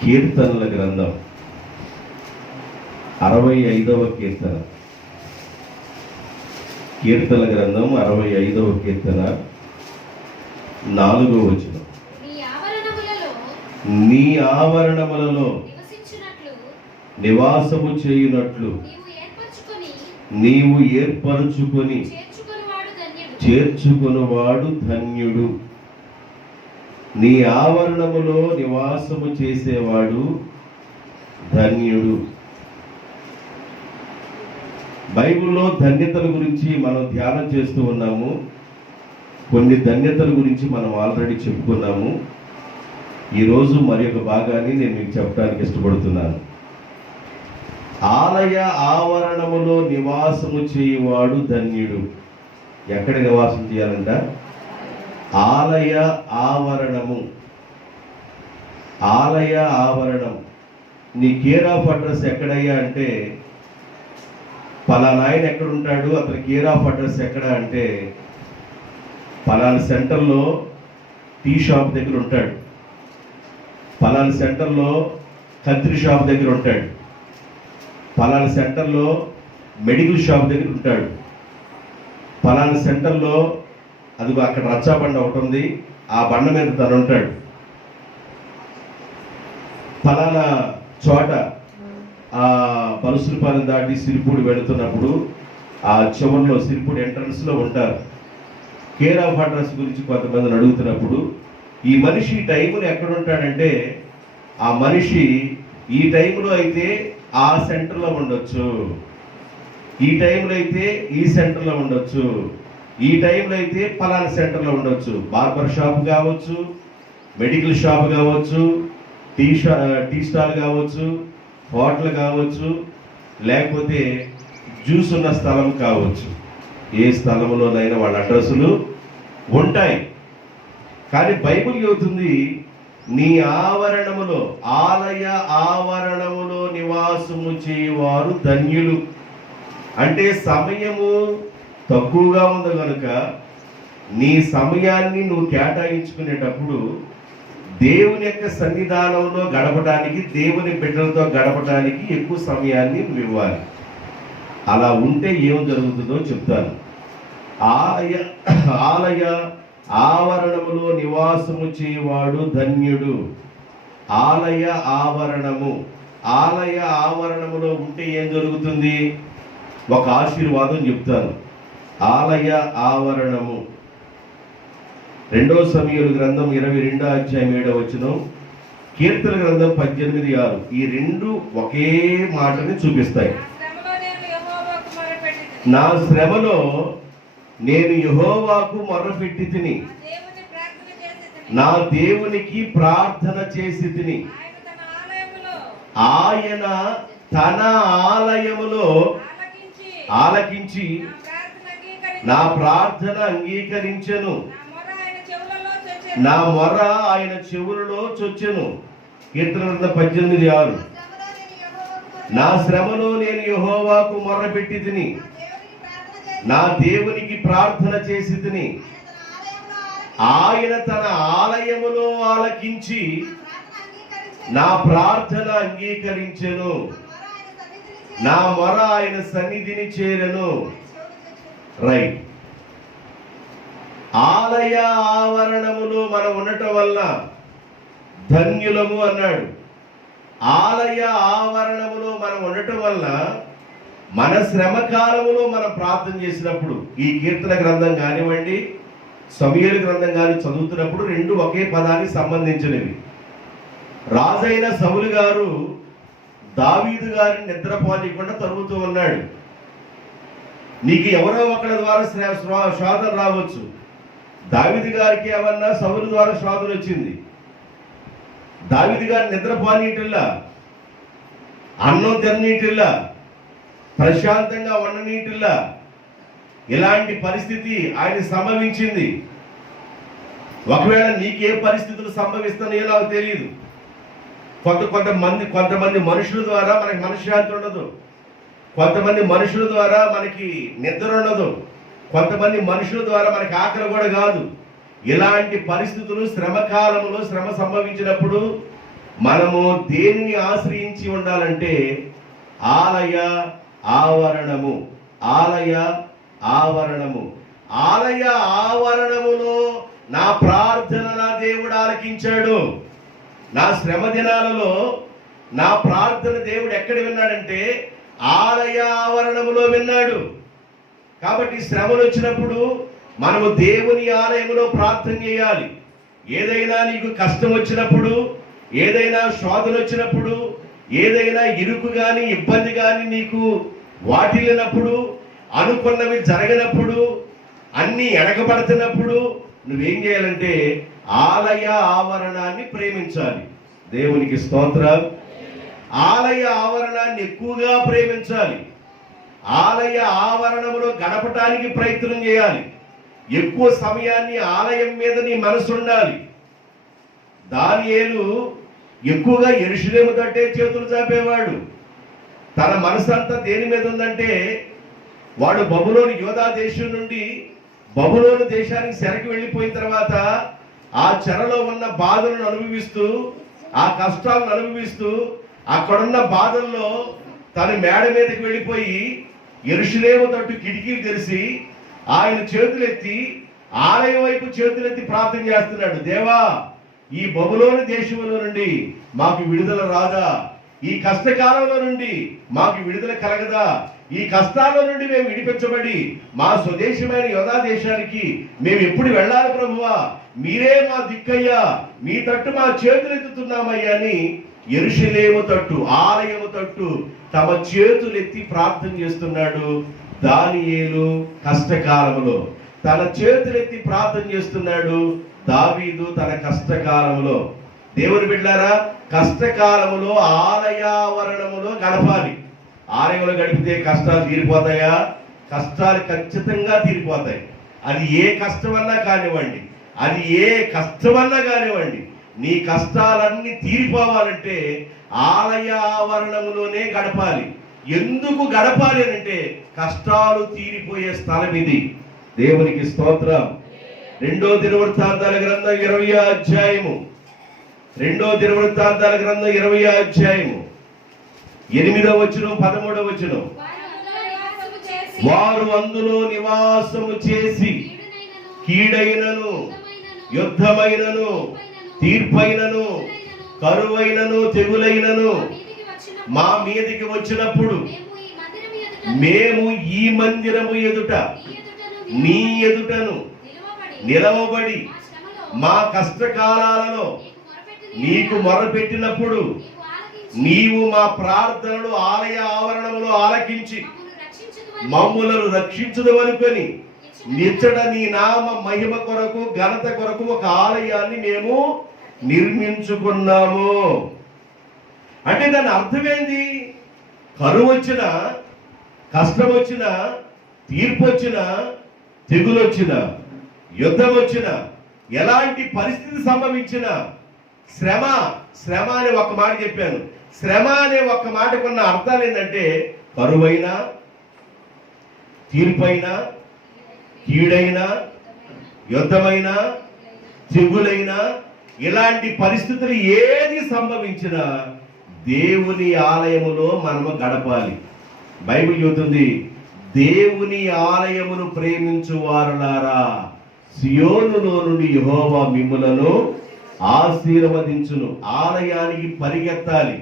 కీర్తనల గ్రంథం 65వ కీర్తన. కీర్తనల గ్రంథం 65వ కీర్తన 4వ వచనం. నీ ఆవరణములలో నివాసము చేయునట్లు నీవు ఏర్పరచుకొని చేర్చుకొనువాడు ధన్యుడు. నీ ఆవరణములో నివాసము చేసేవాడు ధన్యుడు. బైబిల్లో ధన్యతల గురించి మనం ధ్యానం చేస్తూ ఉన్నాము. కొన్ని ధన్యతల గురించి మనం ఆల్రెడీ చెప్పుకున్నాము. ఈరోజు మరి ఒక భాగాన్ని నేను మీకు చెప్పడానికి ఇష్టపడుతున్నాను. ఆలయ ఆవరణములో నివాసము చేయువాడు ధన్యుడు. ఎక్కడ నివాసం చేయాలంట? ఆలయ ఆవరణము. ఆలయ ఆవరణం. నీ కేర్ ఆఫ్ అడ్రస్ ఎక్కడయ్యా అంటే, పలానా ఆయన ఎక్కడ ఉంటాడు, అతని కేర్ ఆఫ్ అడ్రస్ ఎక్కడ అంటే, పలానా సెంటర్లో టీ షాప్ దగ్గర ఉంటాడు, పలానా సెంటర్లో కత్తిరి షాప్ దగ్గర ఉంటాడు, పలానా సెంటర్లో మెడికల్ షాప్ దగ్గర ఉంటాడు, పలానా సెంటర్లో అదిగో అక్కడ రచ్చా బండ ఒకటి ఉంది, ఆ బండ మీద తను ఉంటాడు. ఫలానా చోట ఆ పలుసులపాలెం దాటి సిరిపూడి వెళుతున్నప్పుడు ఆ చివరిలో సిరిపూడి ఎంట్రన్స్లో ఉంటారు. కేర్ ఆఫ్ అడ్రస్ గురించి కొంతమందిని అడుగుతున్నప్పుడు, ఈ మనిషి టైంలో ఎక్కడ ఉంటాడంటే, ఆ మనిషి ఈ టైంలో అయితే ఆ సెంటర్లో ఉండొచ్చు, ఈ టైంలో అయితే ఈ సెంటర్లో ఉండొచ్చు, ఈ టైంలో అయితే పలానా సెంటర్లో ఉండొచ్చు. బార్బర్ షాప్ కావచ్చు, మెడికల్ షాప్ కావచ్చు, టీ స్టాల్ కావచ్చు, హోటల్ కావచ్చు, లేకపోతే జ్యూస్ ఉన్న స్థలం కావచ్చు. ఏ స్థలంలోనైనా వాళ్ళ అడ్రస్సులు ఉంటాయి. కానీ బైబిల్ చెబుతుంది, నీ ఆవరణములో, ఆలయ ఆవరణములో నివాసము చేయువారు ధన్యులు. అంటే సమయము తక్కువగా ఉంది కనుక నీ సమయాన్ని నువ్వు కేటాయించుకునేటప్పుడు దేవుని యొక్క సన్నిధానంలో గడపడానికి, దేవుని బిడ్డలతో గడపడానికి ఎక్కువ సమయాన్ని నువ్వు ఇవ్వాలి. అలా ఉంటే ఏం జరుగుతుందో చెప్తాను. ఆలయ ఆవరణములో నివాసము చేయవాడు ధన్యుడు. ఆలయ ఆవరణము. ఆలయ ఆవరణములో ఉంటే ఏం జరుగుతుంది? ఒక ఆశీర్వాదం చెప్తాను. ఆలయ ఆవరణము. 2 సమూయేలు గ్రంథం 22వ అధ్యాయం 7వ వచనం, కీర్తన గ్రంథం 18:6. ఈ రెండు ఒకే మాటని చూపిస్తాయి. నా శ్రమలో నేను యెహోవాకు మొర్రపెట్టి తిని, నా దేవునికి ప్రార్థన చేసి తిని, ఆయన తన ఆలయములో ఆలకించి నా ప్రార్థన అంగీకరించెను, నా మొర ఆయన చెవులలో చొచ్చెను. కీర్తన 18:6. నా శ్రమలో నేను యెహోవాకు మొర్రపెట్టి తిని, నా దేవునికి ప్రార్థన చేసి తిని, ఆయన తన ఆలయములో ఆలకించి నా ప్రార్థన అంగీకరించెను, నా మొర ఆయన సన్నిధిని చేరెను. రైట్. ఆలయ ఆవరణములో మనం ఉండటం వల్ల ధన్యులము అన్నాడు. ఆలయ ఆవరణములో మనం ఉండటం వల్ల మన శ్రమ కాలములో మనం ప్రార్థన చేసినప్పుడు, ఈ కీర్తన గ్రంథం కానివ్వండి, సమూయేలు గ్రంథం కానీ చదువుతున్నప్పుడు రెండు ఒకే పదానికి సంబంధించినవి. రాజైన సౌలు గారు దావీదు గారిని నిద్రపోనీయకుండా తరుగుతూ ఉన్నాడు. నీకు ఎవరో ఒకరి ద్వారా శోధన రావచ్చు. దావీదు గారికి ఏమన్నా సౌలు ద్వారా శోధన వచ్చింది. దావీదు గారిని నిద్రపోనీటిల్లా, అన్నం తిననీటిల్లా, ప్రశాంతంగా ఉండనీటిల్లా. ఇలాంటి పరిస్థితి ఆయన సంభవించింది. ఒకవేళ నీకే పరిస్థితులు సంభవిస్తున్నాయో నాకు తెలియదు. కొంతమంది మనుషుల ద్వారా మనకి మనశ్శాంతి ఉండదు, కొంతమంది మనుషుల ద్వారా మనకి నిద్ర ఉండదు, కొంతమంది మనుషుల ద్వారా మనకి ఆకలి కూడా కాదు. ఇలాంటి పరిస్థితులు శ్రమ కాలంలో శ్రమ సంభవించినప్పుడు మనము దేనిని ఆశ్రయించి ఉండాలంటే ఆలయ ఆవరణము. ఆలయ ఆవరణము. ఆలయ ఆవరణములో నా ప్రార్థన నా దేవుడు ఆలకించాడు. నా శ్రమ దినాలలో నా ప్రార్థన దేవుడు ఎక్కడ విన్నాడంటే ఆలయ ఆవరణములో విన్నాడు. కాబట్టి శ్రమలు వచ్చినప్పుడు మనము దేవుని ఆలయంలో ప్రార్థన చేయాలి. ఏదైనా నీకు కష్టం వచ్చినప్పుడు, ఏదైనా శోధన వచ్చినప్పుడు, ఏదైనా ఇరుకు కానీ ఇబ్బంది కానీ నీకు వాటిల్లినప్పుడు, అనుకున్నవి జరగనప్పుడు, అన్నీ ఎడగబడుతున్నప్పుడు నువ్వేం చేయాలంటే ఆలయ ఆవరణాన్ని ప్రేమించాలి. దేవునికి స్తోత్రం. ఆలయ ఆవరణాన్ని ఎక్కువగా ప్రేమించాలి. ఆలయ ఆవరణములో గడపటానికి ప్రయత్నం చేయాలి. ఎక్కువ సమయాన్ని ఆలయం మీద నీ మనసు ఉండాలి. దానియేలు ఎక్కువగా యెరూషలేము తట్టే చేతులు చాపేవాడు. తన మనసు అంతా దేని మీద ఉందంటే వాడు బబులోను యోధా దేశం నుండి బబులోను దేశానికి చెరకి వెళ్ళిపోయిన తర్వాత ఆ చెరలో ఉన్న బాధలను అనుభవిస్తూ, ఆ కష్టాలను అనుభవిస్తూ, అక్కడున్న బాధల్లో తన మేడ మీదకి వెళ్ళిపోయి యెరూషలేము తట్టు కిటికీలు తెరిచి ఆయన చేతులెత్తి ఆలయం వైపు చేతులెత్తి ప్రార్థన చేస్తున్నాడు. దేవా, ఈ బబులోను దేశంలో నుండి మాకు విడుదల రాదా? ఈ కష్టకాలంలో నుండి మాకు విడుదల కలగదా? ఈ కష్టాల నుండి మేము విడిపించబడి మా స్వదేశమైన యోధా దేశానికి మేము ఎప్పుడు వెళ్ళాలి ప్రభువా? మీరే మా దిక్కయ్యా, మీ తట్టు మా చేతులెత్తుతున్నామయ్యా అని యెరూషలేము తట్టు, ఆలయము తట్టు తమ చేతులెత్తి ప్రార్థన చేస్తున్నాడు. దానియేలు కష్టకాలంలో తన చేతులెత్తి ప్రార్థన చేస్తున్నాడు. దావీదు తన కష్టకాలంలో. దేవుని బిడ్డలారా, కష్టకాలములో ఆలయావరణములో గడపాలి. ఆలయంలో గడిపితే కష్టాలు తీరిపోతాయా? కష్టాలు ఖచ్చితంగా తీరిపోతాయి. అది ఏ కష్టమన్నా కానివ్వండి, అది ఏ కష్టమన్నా కానివ్వండి, నీ కష్టాలన్నీ తీరిపోవాలంటే ఆలయ ఆవరణములోనే గడపాలి. ఎందుకు గడపాలి అంటే కష్టాలు తీరిపోయే స్థలం ఇది. దేవునికి స్తోత్రం. 2వ దినవృత్తాంతాల గ్రంథం 20వ అధ్యాయము. 2వ దినవృత్తాంతాల గ్రంథం 20వ అధ్యాయము 8వ వచనం 13వ వచనం. వారు అందులో నివాసము చేసి కీడైనను, యుద్ధమైనను, తీర్పైనను, కరువైనను, తెగులైనను మా మీదికి వచ్చినప్పుడు మేము ఈ మందిరము ఎదుట నీ ఎదుటను నిలవబడి మా కష్టకాలాలలో నీకు మొరపెట్టినప్పుడు నీవు మా ప్రార్థనలు ఆలయ ఆవరణములో ఆలకించి మమ్ములను రక్షించుదు అనుకొని నిచ్చట నీ నామ మహిమ కొరకు, ఘనత కొరకు ఒక ఆలయాన్ని మేము నిర్మించుకున్నాము. అంటే దాని అర్థమేంది? కరువు వచ్చినా, కష్టం వచ్చినా, తీర్పు వచ్చినా, తెగులు వచ్చినా, యుద్ధం వచ్చినా, ఎలాంటి పరిస్థితి సంభవించినా, శ్రమ అనే ఒక్క మాట చెప్పాను. శ్రమ అనే ఒక్క మాటకున్న అర్థాలు ఏంటంటే కరువైనా, తీర్పైనా, కీడైనా, యుద్ధమైనా, తెగులైనా, ఇలాంటి పరిస్థితులు ఏది సంభవించినా దేవుని ఆలయములో మనము గడపాలి. బైబిల్ చెబుతుంది, దేవుని ఆలయమును ప్రేమించు వారులారా, సియోనులో నుండి యెహోవా మిమ్ములను ఆశీర్వదించును. ఆలయానికి పరిగెత్తాలి,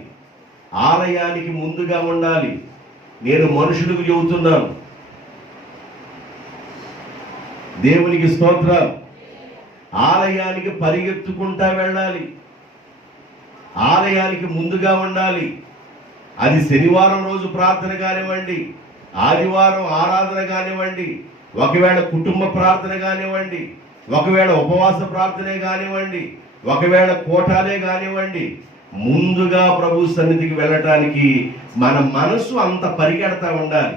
ఆలయానికి ముందుగా ఉండాలి. నేను మనుషులకు చెబుతున్నాను, దేవునికి స్తోత్రం. ఆలయానికి పరిగెత్తుకుంటా వెళ్ళాలి, ఆలయానికి ముందుగా ఉండాలి. అది శనివారం రోజు ప్రార్థన కానివ్వండి, ఆదివారం ఆరాధన కానివ్వండి, ఒకవేళ కుటుంబ ప్రార్థన కానివ్వండి, ఒకవేళ ఉపవాస ప్రార్థనే కానివ్వండి, ఒకవేళ కోటాలే కానివ్వండి, ముందుగా ప్రభు సన్నిధికి వెళ్ళటానికి మన మనసు అంత పరిగెడతా ఉండాలి.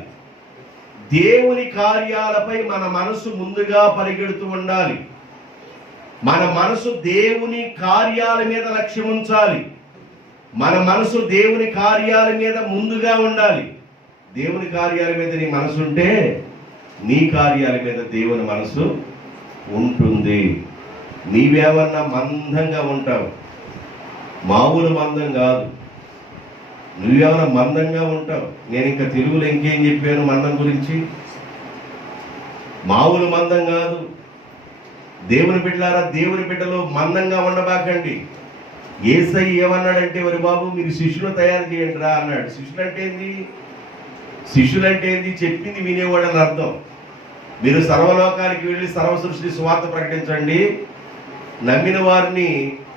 దేవుని కార్యాలపై మన మనసు ముందుగా పరిగెడుతూ ఉండాలి. మన మనసు దేవుని కార్యాల మీద లక్ష్యం ఉంచాలి. మన మనసు దేవుని కార్యాల మీద ముందుగా ఉండాలి. దేవుని కార్యాల మీద నీ మనసు ఉంటే నీ కార్యాల మీద దేవుని మనసు ఉంటుంది. నీవేమన్నా మందంగా ఉంటావు, మామూలు మందం కాదు. నువ్వేమైనా మందంగా ఉంటావు. నేను ఇంకా తెలుగులో ఇంకేం చెప్పాను మందం గురించి? మామూలు మందం కాదు. దేవుని బిడ్డలారా, దేవుని బిడ్డలో మందంగా ఉండబాకండి. యేసయ్య ఏమన్నాడంటే, వరి బాబు మీరు శిష్యులు తయారు చేయండి రా అన్నాడు. శిష్యులు అంటే ఏంది? శిష్యులు అంటే ఏంది? చెప్పింది వినేవాడు అని అర్థం. మీరు సర్వలోకానికి వెళ్ళి సర్వ సృష్టి సువార్త ప్రకటించండి, నమ్మిన వారిని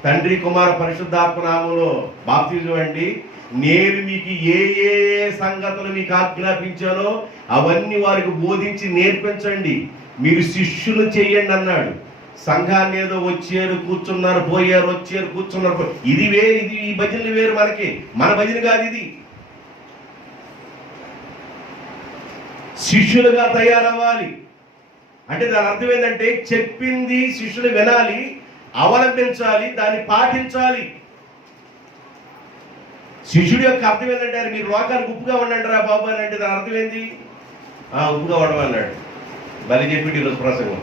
తండ్రి కుమార పరిశుద్ధాత్మ నామములో బాప్తిజం అండి, నేను మీకు ఏ ఏ సంగతులు మీకు ఆజ్ఞాపించానో అవన్నీ వారికి బోధించి నేర్పించండి, మీరు శిష్యులు చేయండి అన్నాడు. సంఘాన్ని ఏదో వచ్చారు కూర్చున్నారు పోయారు, వచ్చారు కూర్చున్నారు, ఇది వేరు. ఇది ఈ భజనలు వేరు. మన భజన కాదు ఇది. శిష్యులుగా తయారవ్వాలి అంటే దాని అర్థం ఏంటంటే చెప్పింది శిష్యులు వినాలి, అవలంబించాలి, దాన్ని పాటించాలి. శిష్యుడి యొక్క అర్థం ఏంటంటే మీరు లోకానికి ఉప్పుగా ఉండండి రా బాబు అని అంటే దాని అర్థం ఏంది? ఉప్పుగా ఉండమన్నాడు. బలి చెప్పి ఈరోజు ప్రసంగం.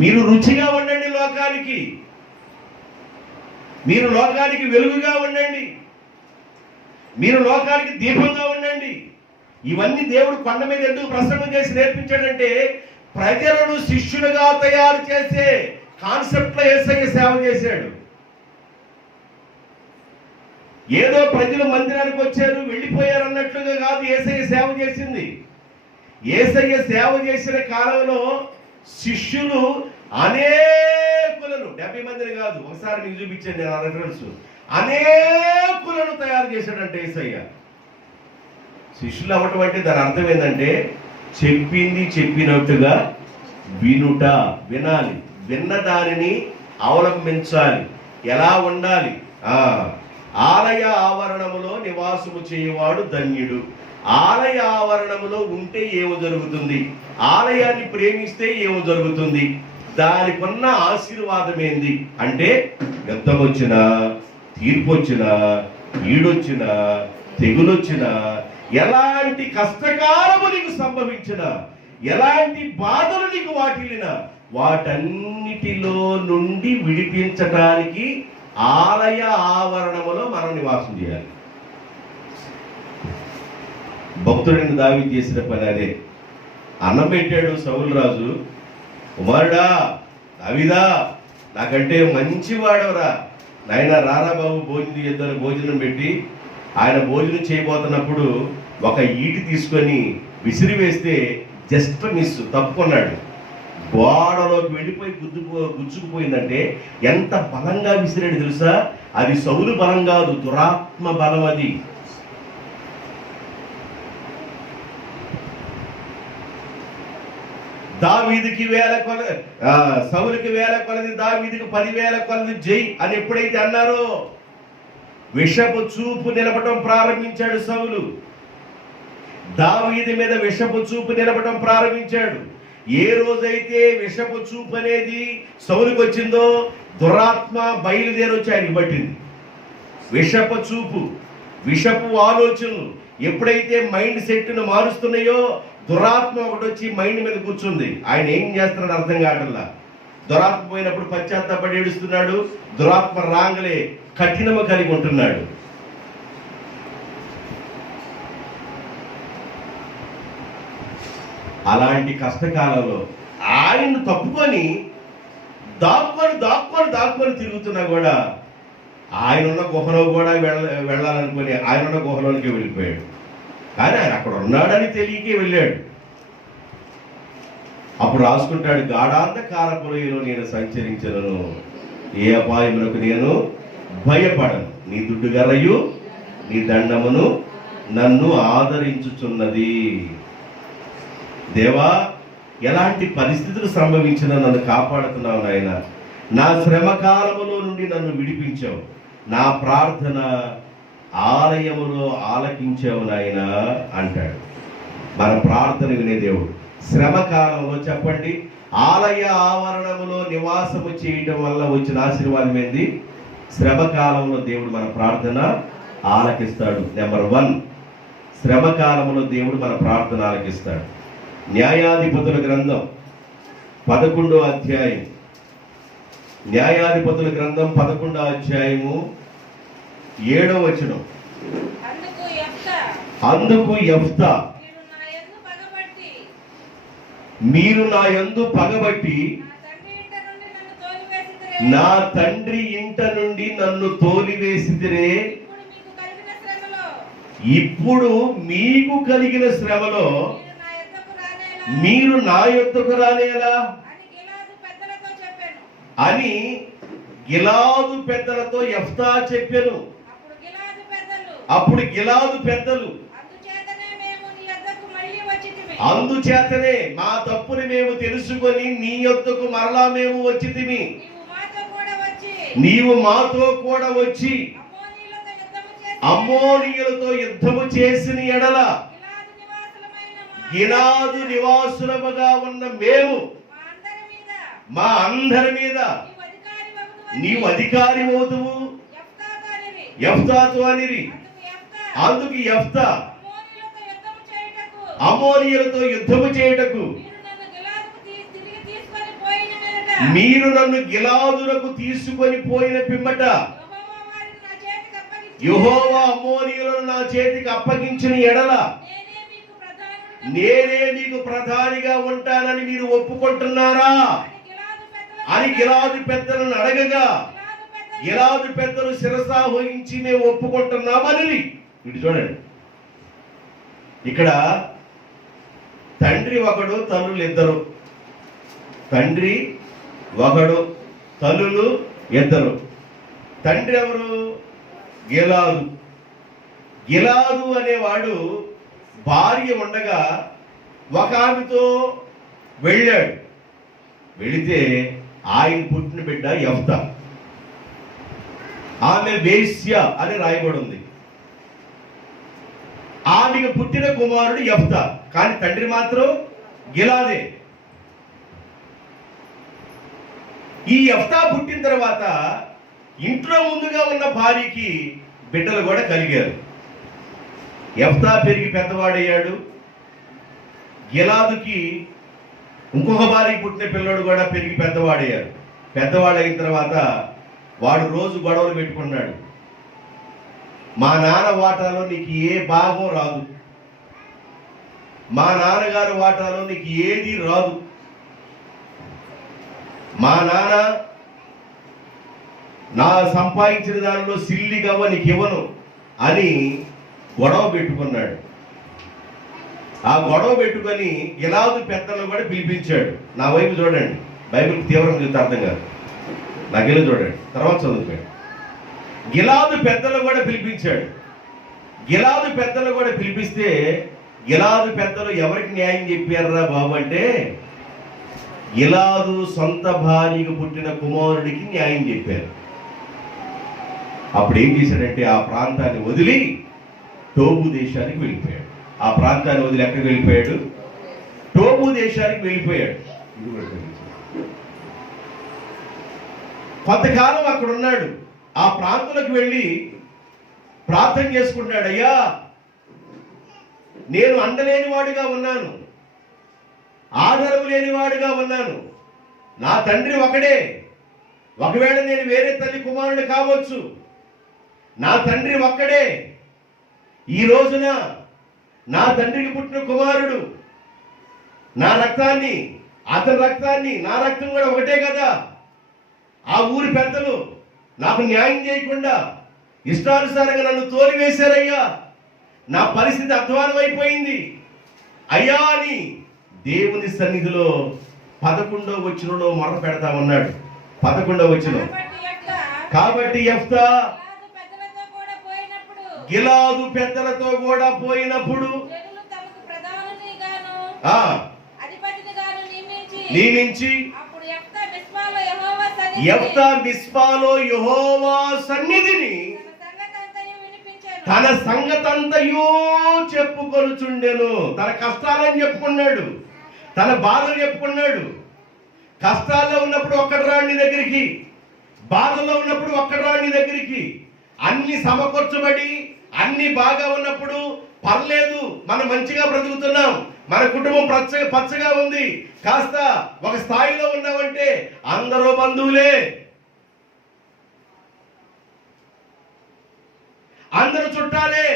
మీరు రుచిగా ఉండండి లోకానికి, మీరు లోకానికి వెలుగుగా ఉండండి, మీరు లోకానికి దీపంగా ఉండండి. ఇవన్నీ దేవుడు కొండ మీద ఎందుకు ప్రసంగం చేసి నేర్పించాడంటే ప్రజలను శిష్యులుగా తయారు చేసే కాన్సెప్ట్ లో యేసయ్య సేవ చేశాడు. ఏదో ప్రజలు మందిరానికి వచ్చారు వెళ్ళిపోయారు అన్నట్లుగా కాదు యేసయ్య సేవ చేసింది. యేసయ్య సేవ చేసిన కాలంలో శిష్యులు అనేకులను, 70 మందిని కాదు, ఒకసారి మీకు చూపించాను నేను ఆ రెఫరెన్స్, అనేకులను తయారు చేశాడంటే యేసయ్య. శిష్యులు అవ్వటం అంటే దాని అర్థం ఏంటంటే చెప్పింది చెప్పినట్టుగా వినుట, వినాలి, విన్న దానిని అవలంబించాలి. ఎలా ఉండాలి? ఆలయ ఆవరణములో నివాసము చేయవాడు ధన్యుడు. ఆలయ ఆవరణములో ఉంటే ఏమో జరుగుతుంది, ఆలయాన్ని ప్రేమిస్తే ఏమో జరుగుతుంది, దానికున్న ఆశీర్వాదం ఏంది అంటే యుద్ధం వచ్చినా, తీర్పు వచ్చినా, ఈడొచ్చినా, తెగులొచ్చినా, ఎలాంటి కష్టకాలము నీకు సంభవించినా, ఎలాంటి బాధలు నీకు వాటిల్లినా వాటన్నిటిలో నుండి విడిపించడానికి ఆలయ ఆవరణములో మనం నివాసం చేయాలి. భక్తుడిని దావీదు చేసిన పని అదే. అన్నం పెట్టాడు సౌలు రాజు, కుమారుడా దావీదా నాకంటే మంచి వాడవరా, నాయన రారా బాబు భోజనం చేద్దామని భోజనం పెట్టి ఆయన భోజనం చేయబోతున్నప్పుడు ఒక ఈటి తీసుకొని విసిరి వేస్తే జస్ట్ మిస్ తప్పుకున్నాడు. గోడలోకి వెళ్ళిపోయి గుచ్చుకుపోయిందంటే ఎంత బలంగా విసిరాడు తెలుసా? అది సౌలు బలం కాదు, దురాత్మ బలం. అది దావీదుకి సౌలుకి 1000 కొలది, దావీదుకి 10,000 కొలది జై అని ఎప్పుడైతే అన్నారో విషపు చూపు నిలపటం ప్రారంభించాడు సౌలు. దావీదు మీద విషపు చూపు నిలపటం ప్రారంభించాడు. ఏ రోజైతే విషపు చూపు అనేది సౌలుకి వచ్చిందో దురాత్మ బయలుదేరి వచ్చి ఆయనకి పట్టింది. విషపు చూపు, విషపు ఆలోచనలు ఎప్పుడైతే మైండ్ సెట్ను మారుస్తున్నాయో దురాత్మ ఒకటి వచ్చి మైండ్ మీద కూర్చుంది. ఆయన ఏం చేస్తున్నాడు అర్థం కావట్లా. దురాత్మ పోయినప్పుడు పశ్చాత్తాపడి ఏడుస్తున్నాడు, దురాత్మ రాంగలే కఠినము కలిగి ఉంటున్నాడు. అలాంటి కష్టకాలంలో ఆయన్ను తప్పుకొని దాక్కొని తిరుగుతున్నా కూడా ఆయన ఉన్న గుహలో కూడా వెళ్ళాలనుకుని ఆయన ఉన్న గుహలోనికి వెళ్ళిపోయాడు. కానీ ఆయన అక్కడ ఉన్నాడని తెలియకే వెళ్ళాడు. అప్పుడు రాసుకుంటాడు, గాఢాంధకారపురలో నేను సంచరించను, ఏ అపాయములకు నేను భయపడను, నీ దుడ్డుగరయు నీ దండమును నన్ను ఆదరించుచున్నది. దేవా ఎలాంటి పరిస్థితులు సంభవించినా నన్ను కాపాడుతున్నావు నాయన, నా శ్రమ కాలములో నుండి నన్ను విడిపించావు, నా ప్రార్థన ఆలయములో ఆలకించావు నాయన అంటాడు. మన ప్రార్థన వినే దేవుడు. శ్రమ కాలంలో చెప్పండి, ఆలయ ఆవరణములో నివాసము చేయటం వల్ల వచ్చిన ఆశీర్వాదం ఏంది? శ్రమ కాలంలో దేవుడు మన ప్రార్థన ఆలకిస్తాడు. నెంబర్ 1, శ్రమ కాలంలో దేవుడు మన ప్రార్థన ఆలకిస్తాడు. న్యాయాధిపతుల గ్రంథం 11వ అధ్యాయం న్యాయాధిపతుల గ్రంథం 11వ అధ్యాయము 7వ వచనం. అందుకు యెఫ్తా, మీరు నా యందు పగబట్టి నా తండ్రి ఇంట నుండి నన్ను తోలివేసితిరే, ఇప్పుడు మీకు కలిగిన శ్రమలో మీరు నా యొద్దకు రానేలా అని గిలాదు పెద్దలతో యెఫ్తా చెప్పెను. అప్పుడు గిలాదు పెద్దలు, అందుచేతనే మా తప్పుని మేము తెలుసుకొని నీ యొద్దకు మరలా మేము వచ్చితిమి. నీవు మాతో కూడా వచ్చి అమ్మోనీయులతో యుద్ధము చేసిన ఎడల గిలాదు నివాసులముగా ఉన్న మేము మా అందరి మీద నీవు అధికారి అవుతువు యెఫ్తాతో అనిరి. అందుకు యెఫ్తా అమ్మోనీయులతో యుద్ధము చేయుటకు మీరు నన్ను గిలాదులకు తీసుకొని పోయిన పిమ్మట యెహోవా అమ్మోనీయులను నా చేతికి అప్పగించిన ఎడల నేనే మీకు ప్రధానిగా ఉంటానని మీరు ఒప్పుకుంటున్నారా అని గిలాదు పెద్దలను అడగగా, గిలాదు పెద్దలు శిరసావహించి మేము ఒప్పుకుంటున్నామని. ఇటు చూడండి, ఇక్కడ తండ్రి ఒకడు, తల్లులు ఇద్దరు. తండ్రి ఒకడు, తల్లులు ఇద్దరు. తండ్రి ఎవరు? గిలాదు. గిలాదు అనేవాడు భార్య ఉండగా ఒక ఆమెతో వెళ్ళాడు. వెళితే ఆయన పుట్టిన బిడ్డ యెఫ్తా. ఆమె వేశ్య అని రాయబడి ఉంది. ఆమెకు పుట్టిన కుమారుడు యెఫ్తా, కానీ తండ్రి మాత్రం గిలాదే. ఈ యెఫ్తా పుట్టిన తర్వాత ఇంట్లో ముందుగా ఉన్న భార్యకి బిడ్డలు కూడా కలిగారు. యెఫ్తా పెరిగి పెద్దవాడయ్యాడు. గిలాదుకి ఇంకొక భార్య పుట్టిన పిల్లడు కూడా పెరిగి పెద్దవాడయ్యారు. పెద్దవాడైన తర్వాత వాడు రోజు గొడవలు పెట్టుకున్నాడు. మా నాన్న వాటాలో నీకు ఏ భాగం రాదు, మా నాన్నగారు వాటాలో నీకు ఏది రాదు, మా నాన్న నా సంపాదించిన దానిలో సిల్లిగవ్వ నీకు ఇవ్వను అని గొడవ పెట్టుకున్నాడు. ఆ గొడవ పెట్టుకొని గిలాదు పెద్దలను కూడా పిలిపించాడు. నా వైపు చూడండి, బైబిల్ తీవ్రంగా చూస్తే అర్థం కాదు. నాకెళ్ళి చూడండి, తర్వాత చదువుతాడు. గిలాదు పెద్దలు కూడా పిలిపించాడు. గిలాదు పెద్దలు కూడా పిలిపిస్తే గిలాదు పెద్దలు ఎవరికి న్యాయం చెప్పారా బాబు అంటే, గిలాదు సొంత భార్యకు పుట్టిన కుమారుడికి న్యాయం చెప్పారు. అప్పుడు ఏం చేశాడంటే ఆ ప్రాంతాన్ని వదిలి టోబు దేశానికి వెళ్ళిపోయాడు. ఆ ప్రాంతాన్ని వదిలి ఎక్కడికి వెళ్ళిపోయాడు? టోబు దేశానికి వెళ్ళిపోయాడు. కొంతకాలం అక్కడ ఉన్నాడు. ఆ ప్రాంతాలకు వెళ్ళి ప్రార్థన చేసుకుంటాడు. అయ్యా, నేను అండలేని వాడిగా ఉన్నాను, ఆధారము లేనివాడుగా ఉన్నాను. నా తండ్రి ఒకడే. ఒకవేళ నేను వేరే తల్లి కుమారుడు కావచ్చు, నా తండ్రి ఒక్కడే. ఈ రోజున నా తండ్రికి పుట్టిన కుమారుడు నా రక్తాన్ని, అతని రక్తాన్ని, నా రక్తం కూడా ఒకటే కదా. ఆ ఊరి పెద్దలు నాకు న్యాయం చేయకుండా ఇష్టానుసారంగా నన్ను తోలివేశారయ్యా. నా పరిస్థితి అధ్వానం అయిపోయింది అయ్యా అని దేవుని సన్నిధిలో 11వ వచనంలో మొర పెడతా ఉన్నాడు. 11వ వచనం. కాబట్టి యెఫ్తా గిలాదు పెద్దలతో కూడా పోయినప్పుడు నియమించి యెఫ్తా మిస్పాలో యెహోవా సన్నిధిని తన సంగతంతయో చెప్పుకొనుచుండెను. తన కష్టాలని చెప్పుకున్నాడు, తన బాధలు చెప్పుకున్నాడు. కష్టాల్లో ఉన్నప్పుడు ఒక్కడు రాని దగ్గరికి, బాధల్లో ఉన్నప్పుడు ఒక్కడు రాని దగ్గరికి. అన్ని సమకూర్చబడి అన్ని బాగా ఉన్నప్పుడు పర్లేదు, మనం మంచిగా బ్రతుకుతున్నాం, మన కుటుంబం పచ్చగా ఉంది, కాస్త ఒక స్థాయిలో ఉన్నామంటే అందరూ బంధువులే, అందరూ చుట్టాలే.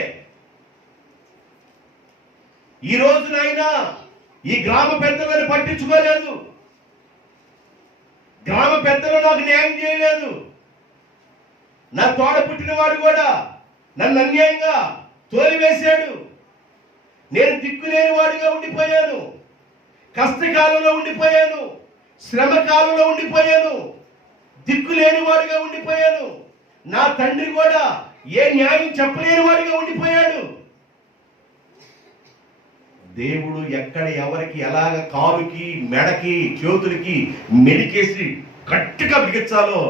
ఈ రోజునైనా ఈ గ్రామ పెద్దలను పట్టించుకోలేదు. గ్రామ పెద్దలు నాకు న్యాయం చేయలేదు. నా తోడ పుట్టినవాడు కూడా నన్ను అన్యాయంగా తోలివేశాడు. నేను దిక్కులేని వాడిగా ఉండిపోయాను. కష్టకాలంలో ఉండిపోయాను. శ్రమ కాలంలో ఉండిపోయాను. దిక్కులేని వాడిగా ఉండిపోయాను. నా తండ్రి కూడా ఏ న్యాయం చెప్పలేని వాడిగా ఉండిపోయాడు. దేవుడు ఎక్కడ ఎవరికి ఎలాగ కాలుకి మెడకి చేతులకి మెడికేసి గట్టిగా బిగించాలో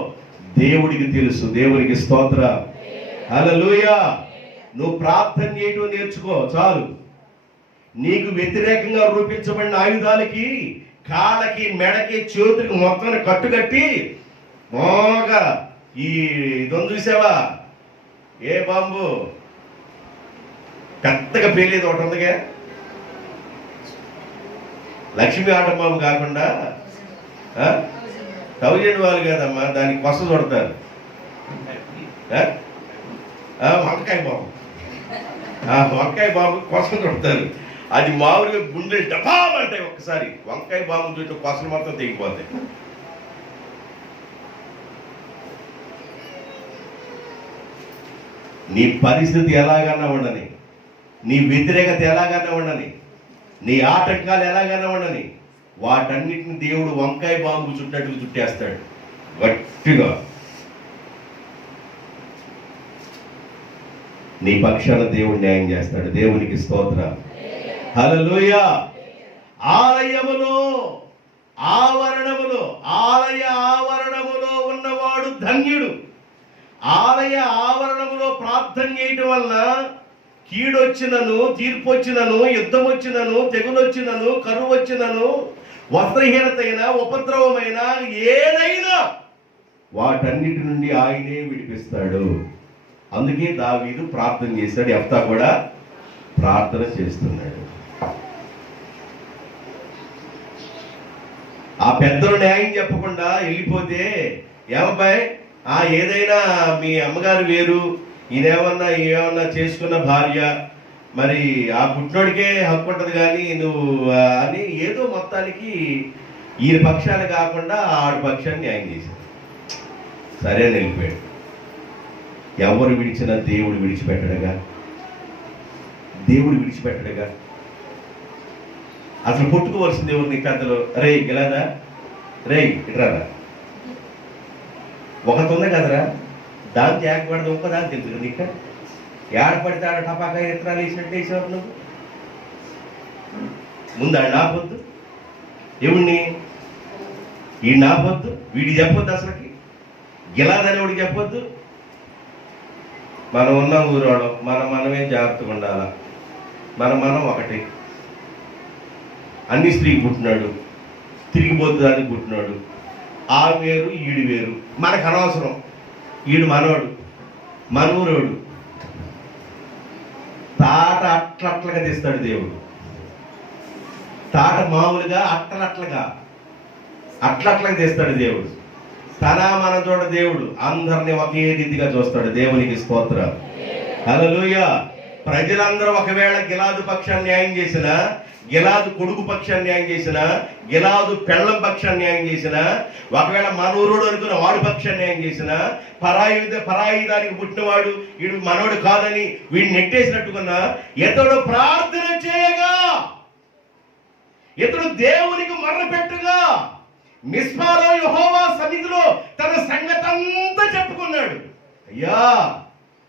దేవుడికి తెలుసు. దేవునికి స్తోత్ర. హల్లెలూయా. నువ్వు ప్రార్థన చేయడం నేర్చుకో చాలు. నీకు వ్యతిరేకంగా రూపించబడిన ఆయుధాలకి కాళ్ళకి మెడకి చేతులకి మొత్తం కట్టుకట్టి బాగా ఈ దొంగ చూసావా, ఏ బాంబు పెద్దగా పేలేదు ఒకటి ఉందిగా, లక్ష్మీ ఆటం బాంబు కాకుండా 1000 వాళ్ళు కాదమ్మా, దానికి కొస చూడతారు. వంకాయ బాంబు, వంకాయ బాంబు కొస చూడతారు. అది మామూలుగా గుండె డబాలంటాయి. ఒక్కసారి వంకాయ బాంబు చూస్తే కొసలు మొత్తం తెగిపోతాయి. నీ పరిస్థితి ఎలాగన్నా ఉండని, నీ వ్యతిరేకత ఎలాగన్నా ఉండని, నీ ఆటంకాలు ఎలాగన్నా ఉండని, వాటన్నిటిని దేవుడు వంకాయ బాంబు చుట్టినట్టుగా చుట్టేస్తాడు గట్టిగా. నీ పక్షాన దేవుడు న్యాయం చేస్తాడు. దేవునికి స్తోత్ర. హల్లెలూయా. ఆలయములో ఆలయ ఆవరణములో ఉన్నవాడు ధన్యుడు. ఆలయ ఆవరణములో ప్రార్థన చేయటం వల్ల కీడొచ్చినను, తీర్పు వచ్చినను, యుద్ధం వచ్చినను, తెగులు వచ్చినను, కరువు వచ్చినను, వస్త్రహీనతైన, ఉపద్రవమైన ఏదైనా వాటన్నిటి నుండి ఆయనే విడిపిస్తాడు. అందుకే దావీదు ప్రార్థన చేశాడు. యెఫ్తా కూడా ప్రార్థన చేస్తున్నాడు. ఆ పెద్దలు న్యాయం చెప్పకుండా వెళ్ళిపోతే, ఏమబ్బాయి ఏదైనా మీ అమ్మగారు వేరు, ఏమన్నా చేసుకున్న భార్య, మరి ఆ పుట్టినోడికే హక్కు ఉంటుంది కానీ నువ్వు అని ఏదో మొత్తానికి ఈయన పక్షాన్ని కాకుండా ఆడి పక్షాన్ని న్యాయం చేశాడు. సరే అని వెళ్ళిపోయాడు. ఎవరు విడిచినా దేవుడు విడిచిపెట్టడుగా. దేవుడు విడిచిపెట్టడుగా. అసలు పుట్టుకోవలసింది ఎవరు? నీ పెద్దలు. రే గెలాదా, రే ఇట్రారా, ఒకటి ఉంది కదరా, దాన్ని తేకపడదు, ఇంకో దాన్ని తెలుసు నీకు. ఏడపడితే ఆడ టపాకా ఇతరాలు వేసినట్టు వేసేవారు నువ్వు. ముందు ఆడు నాపొద్దు, ఎవడిని ఈ నాపొద్దు, వీడి చెప్పొద్దు, అసలుకి గెలాదని వాడికి చెప్పొద్దు. మనం ఉన్న ఊరోళ్ళం, మనమే జాగ్రత్తగా ఉండాలా. మనం ఒకటి. అన్ని స్త్రీకి పుట్టినాడు, తిరిగిపోతుందానికి పుట్టినాడు. ఆ వేరు ఈడు వేరు, మనకు అనవసరం. ఈడు మనోడు, మనూరోడు. తాట అట్లట్లుగా తీస్తాడు దేవుడు. తాట మామూలుగా అట్లట్లుగా తీస్తాడు దేవుడు. తన మన చూడ దేవుడు అందరినీ ఒకే రీతిగా చూస్తాడు. దేవునికి స్తోత్రం. హల్లెలూయా. ప్రజలందరూ ఒకవేళ గిలాదు పక్షాన్ని న్యాయం చేసినా, గిలాదు కొడుకు పక్షాన్ని న్యాయం చేసినా, గిలాదు పెళ్ళం పక్షాన్ని న్యాయం చేసినా, ఒకవేళ మనూరుడు అనుకున్న వాడు పక్షాన్ని న్యాయం చేసినా, పరాయి దానికి పుట్టినవాడు వీడు మనోడు కాదని వీడిని నెట్టేసినట్టుకున్నా, ఇతడు ప్రార్థన చేయగా, ఇతడు దేవునికి మొర్రపెట్టుగా మిస్పాలో యెహోవా సన్నిధిలో తన సంగతంతా చెప్పుకున్నాడు. అయ్యా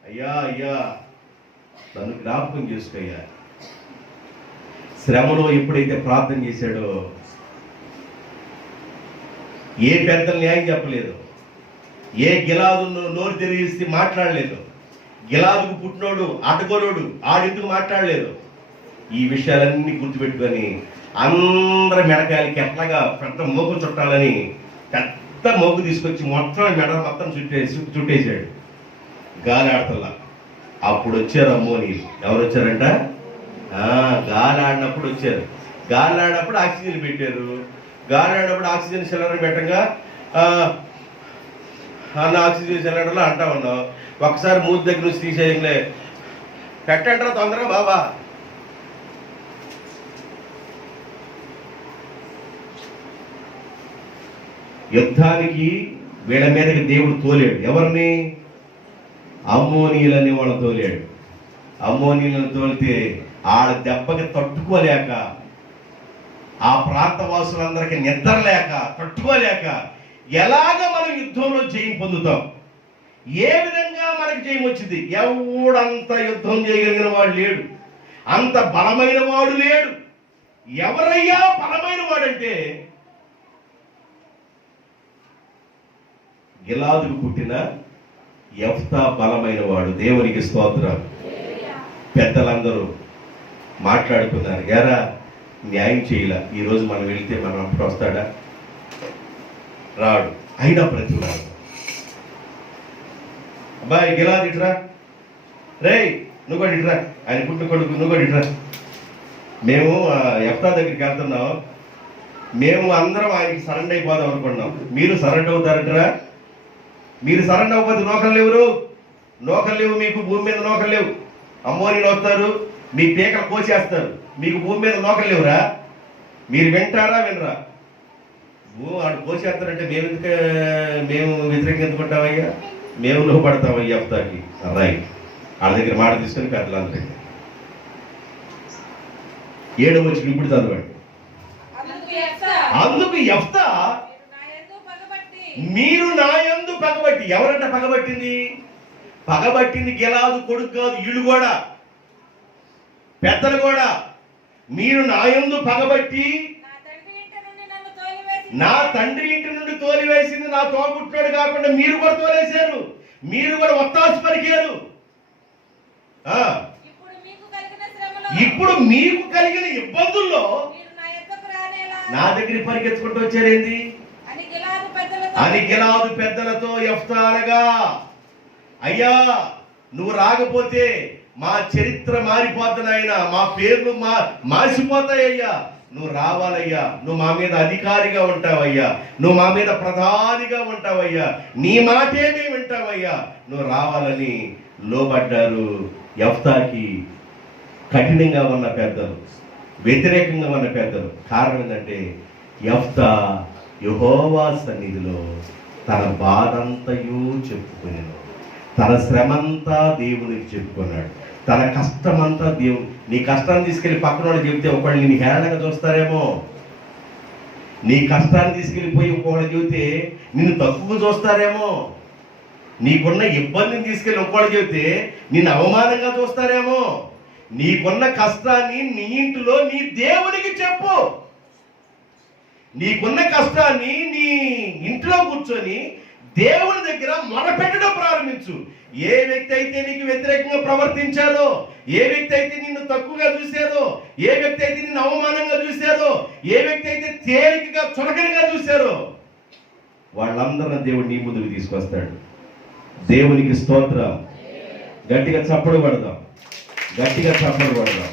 అయ్యా అయ్యా నన్ను జ్ఞాపకం చేసుకోయ్యా. శ్రమలో ఎప్పుడైతే ప్రార్థన చేశాడో, ఏ పెద్దలు న్యాయం చెప్పలేదు, ఏ గిలాదు నోరు తెరిచి మాట్లాడలేదు, గిలాదుకు పుట్టినోడు అటగోలోడు ఆడెందుకు మాట్లాడలేదు. ఈ విషయాలన్నీ గుర్తుపెట్టుకొని అందరి మెడకాయలకి ఎట్లాగా పెద్ద మోగు చుట్టాలని పెద్ద మోగు తీసుకొచ్చి మొత్తం మెడ మొత్తం చుట్టేసాడు గాలి ఆడతల్లా. అప్పుడు వచ్చారు అమ్మోనీలు. ఎవరు వచ్చారంట? గాలి ఆడినప్పుడు వచ్చారు. గాలి ఆడినప్పుడు ఆక్సిజన్ పెట్టారు. గాలి ఆడినప్పుడు ఆక్సిజన్ సిలిండర్ పెట్టగా ఆక్సిజన్ సిలిండర్లో అంటా ఉన్నావు. ఒకసారి మూతి దగ్గర నుంచి తీసేయంలే, పెట్టంటారా తొందరగా బాబా. యుద్ధానికి వీళ్ళ మీదకి దేవుడు తోలేడు. ఎవరిని? అమ్మోనీయులని వాళ్ళని తోలేడు. అమ్మోనీయులను తోలితే ఆడ దెబ్బకి తట్టుకోలేక, ఆ ప్రాంత వాసులందరికీ నిద్ర లేక, తట్టుకోలేక, ఎలాగ మనం యుద్ధంలో జయం పొందుతాం, ఏ విధంగా మనకి జయం వచ్చింది? ఎవడంత యుద్ధం చేయగలిగిన వాడు లేడు, అంత బలమైన వాడు లేడు. ఎవరయ్యా బలమైన వాడంటే గిలాదుకు పుట్టిన యెఫ్తా బలమైన వాడు. దేవునికి స్తోత్రం. పెద్దలందరూ మాట్లాడుకున్నారు, ఎరా న్యాయం చేయలే, ఈరోజు మనం వెళితే మనం అప్పుడు వస్తాడా? రాడు. అయినా ప్రతివాడు, అబ్బాయి గిలాదు ఇట్రా, రే నువ్వు కూడా ఇట్రా, ఆయన పుట్టిన కొడుకు నువ్వు కూడా ఇట్రా, మేము యెఫ్తా దగ్గరికి వెళ్తున్నాం, మేము అందరం ఆయనకి సరెండర్ అయిపోదాం అనుకున్నాం, మీరు సరెండర్ అవుతారంటరా? మీరు సరెండర్ అవ్వకపోతే నోకలు లేవురు, నోకలు లేవు, మీకు భూమి మీద నోకలు లేవు. అమ్మోనీలు వస్తారు, మీ పీకలు కోసేస్తారు, మీకు భూమి మీద నోకలు లేవురా? మీరు వింటారా వినరా? వాడు కోసేస్తారంటే మేము వ్యతిరేకంగా ఎందుకుంటామయ్యా? మేము లోపడతామయ్యా యెఫ్తాకి. రైట్. వాళ్ళ దగ్గర మాట తీసుకొని పెద్దలందరికీ 7వ వచనం ఇప్పుడు చదవండి. అందుకు యెఫ్తా, మీరు నా యందు పగబట్టి. ఎవరంట పగబట్టింది? పగబట్టింది గిలాదు కొడుకు కాదు, వీళ్ళు కూడా, పెద్దలు కూడా. మీరు నా యందు పగబట్టి నా తండ్రి ఇంటి నుండి తోలివేసింది నా తోబుట్టాడు కాకుండా మీరు కూడా తోలేశారు, మీరు కూడా ఒత్తాసు పలికారు. ఇప్పుడు మీకు కలిగిన ఇబ్బందుల్లో నా దగ్గర పరిగెత్తుకుంటూ వచ్చారేంది అని గిలాదు పెద్దలతో యెఫ్తా అనగా, అయ్యా నువ్వు రాకపోతే మా చరిత్ర మారిపోతున్నాయన, మా పేర్లు మాసిపోతాయ్యా, నువ్వు రావాలయ్యా, నువ్వు మా మీద అధికారిగా ఉంటావయ్యా, నువ్వు మా మీద ప్రధానిగా ఉంటావయ్యా, నీ మాటే మేము వింటావయ్యా, నువ్వు రావాలని లోబడ్డారు. యెఫ్తాకి కఠినంగా ఉన్న పెద్దలు, వ్యతిరేకంగా ఉన్న పెద్దలు. కారణం ఏంటంటే యెఫ్తా యెహోవా సన్నిధిలో తన బాధంతయు చెప్పుకునేను, తన శ్రమంతా దేవునికి చెప్పుకున్నాడు, తన కష్టమంతా దేవుడు. నీ కష్టాన్ని తీసుకెళ్లి పక్కన వాళ్ళు చెబితే ఒకళ్ళు నిన్ను హేళనగా చూస్తారేమో, నీ కష్టాన్ని తీసుకెళ్ళిపోయి ఇంకొకళ్ళు చెబితే నిన్ను తక్కువ చూస్తారేమో, నీకున్న ఇబ్బందిని తీసుకెళ్ళి ఇంకొకళ్ళు చెబితే నిన్ను అవమానంగా చూస్తారేమో. నీకున్న కష్టాన్ని నీ ఇంటిలో నీ దేవునికి చెప్పు. నీకున్న కష్టాన్ని నీ ఇంట్లో కూర్చొని దేవుని దగ్గర మొరపెట్టడం ప్రారంభించు. ఏ వ్యక్తి అయితే నీకు వ్యతిరేకంగా ప్రవర్తించారో, ఏ వ్యక్తి అయితే నిన్ను తక్కువగా చూశారో, ఏ వ్యక్తి అయితే నిన్ను అవమానంగా చూశారో, ఏ వ్యక్తి అయితే తేలికగా చులకనగా చూశారో, వాళ్ళందరినీ దేవుడు నీ ముందుకు తీసుకొస్తాడు. దేవునికి స్తోత్రం. గట్టిగా చప్పడు పడదాం, గట్టిగా చప్పడు పడదాం.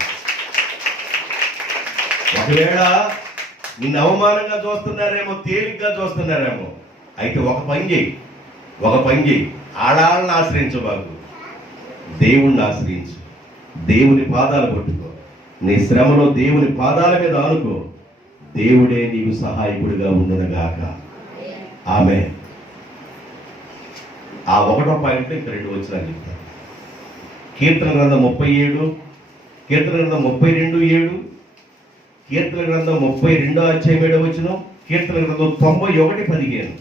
ఒకవేళ నిన్ను అవమానంగా చూస్తున్నారేమో, తేలిగ్గా చూస్తున్నారేమో, అయితే ఒక పని చేయి, ఆడాళ్ళని ఆశ్రయించబాకు, దేవుణ్ణి ఆశ్రయించు, దేవుని పాదాలు పట్టుకో, నీ శ్రమలో దేవుని పాదాల మీద ఆనుకో, దేవుడే నీకు సహాయకుడిగా ఉండునుగాక. ఆమేన్. ఆ 1వ పాయింట్ ఇంకా 2 వచనాలు చెప్తాను. కీర్తన గ్రంథం 37, కీర్తన గ్రంథం 32:7, కీర్తన గ్రంథం 32 అధ్యాయం 7వ వచనం, కీర్తన గ్రంథం 91:15.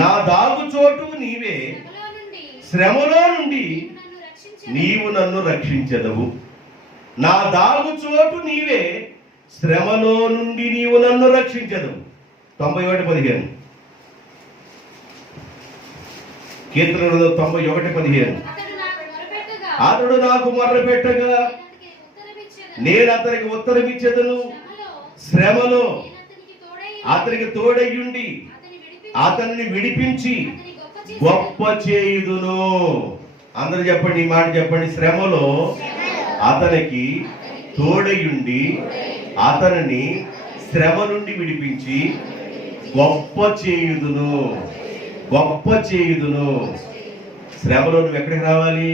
నా దాగుచోటు నీవే, శ్రమలో నుండి నీవు నన్ను రక్షించెదవు. నా దాగుచోటు నీవే, శ్రమలో నుండి నీవు నన్ను రక్షించెదవు. 91:15. కీర్తన గ్రంథం 91:15. అతడు నాకు మొర్రపెట్టగా నేను అతనికి ఉత్తరమిచ్చేదను, శ్రమలో అతనికి తోడయ్యుండి అతన్ని విడిపించి గొప్ప చేయుదును. అందరూ చెప్పండి, ఈ మాట చెప్పండి. శ్రమలో అతనికి తోడయ్యుండి అతనిని శ్రమ నుండి విడిపించి గొప్ప చేయుదును. గొప్ప చేయుదును. శ్రమలో నువ్వు ఎక్కడికి రావాలి?